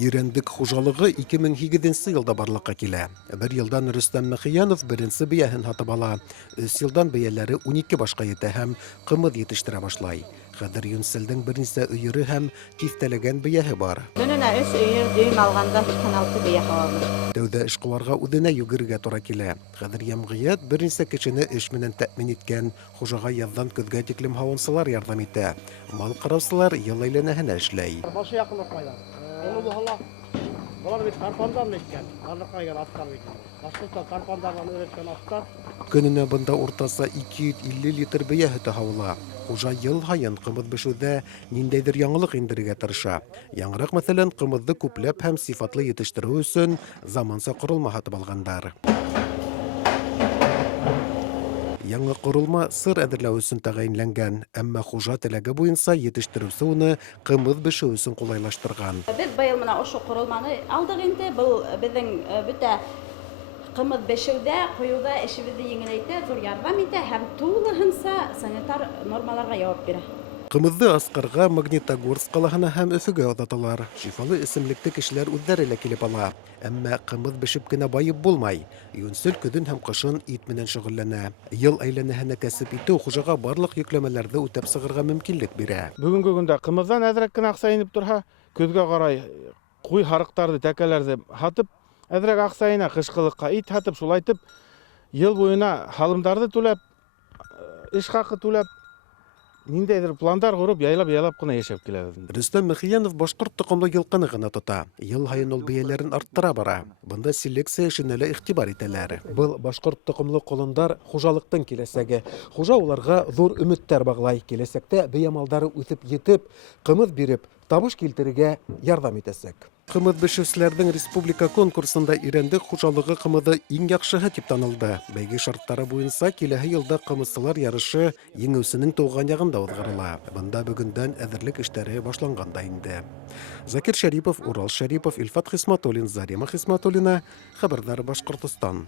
Ирендік хужалығы 2008 елда барлыққа келе. Бір елдан Рүстәм Мөхиянов бірінші бияхін хатып ала. 3 елдан бияләре 12 башқа ете һәм қымыз етіштіре башлай. Хәдір Юнселдің бірінші үйірі һәм тифтәлеген бияхы бар. Дөненә 3 өйір дүйім алғанда 96 бия алды. Тәүдә эшкуарга үденә югергә туры килә. Хәдер ямгыят берничә кешене эш менән тәэмин иткән, хужага яздан көзгә тиклем һавынсылар ярдәм итә. Мал караусылар ел әйләнәһенә эшләй. Başı yakınlaşmayla. Onu bu hala. Bunlar bir karpandarla etken. Karlık'a gelen atlar etken. Başlıkta karpandarla öğretken atlar. Көненә бында уртасы 250 литр бия һөте һавыла. Хужа ел һайын кымыз бешүдә ниндәйдер яңалык индерергә тырыша. Яңрак мәсәлән, кымызды күпләп һәм сыйфатлы yetişтерү өчен заманса корылма һатып алгандар. Яңа корылма сыр әзерләү өчен тәгаенләнгән, әмма хужа теләге буенча yetişтерүче уны кымыз бешү өчен кулайлаштырган. Без быел менә ошо корылманы алдык инде. Бу безнең бүтә кымыз бешеүдә, куюда эшебезне еңеләйтә, зур ярдәм итә һәм тулыһынча санитар нормаларга җавап бирә. Кымызды Аскарга, Магнитогорск калаһына һәм Өфөгә озаталар. Шифалы исемлекле кешеләр үзләре лә килеп ала. Әмма кымыз бешеп кенә байып булмай. Юнсел көден һәм кышын ит менән шөгыльләнә. Ел әйләнәһенә кәсеп итү хужага барлык йөкләмәләрне үтәп сыгырга мөмкинлек бирә. Бүгінгі күндә кымыздан әзрәк кенә акча инеп торһа, көзгә карай куй харыктарды, тәкәләрде хатып, әзрәк акча инә кышкылыкка ит хатып, шулайтып, ел буена халымдарды түләп, эш хакы түләп, ниндәйдер пландар курып, яйлап кына яшәп киләбез. Рөстәм Мөхиянов башкорт токымлы йылкыны гына тота. Ел һайын ул бияләрен арттыра бара. Бында селекция эшенә лә игътибар итәләр. Был башкорт токымлы колындар хужалыктың киләсәге. Хужа уларга зур өметләр баглай. Киләсәктә бия малдары үсеп етеп, кымыз биреп, табыш килтерергә ярдәм итәсәк. Кымыз бешүчеләрнең республика конкурсында Ирендек хужалыгы кымызы иң яхшыһы дип танылды. Бәйге шарттары буенча киләһе елда кымызчылар ярышы еңүченең туган ягында узгарыла. Бында бүгендән әзерлек эшләре башланганда инде. Закир Шәрипов, Урал Шәрипов, Илфат Хисматуллин, Зарима Хисматуллина, Хәбәрдар Башкортстан.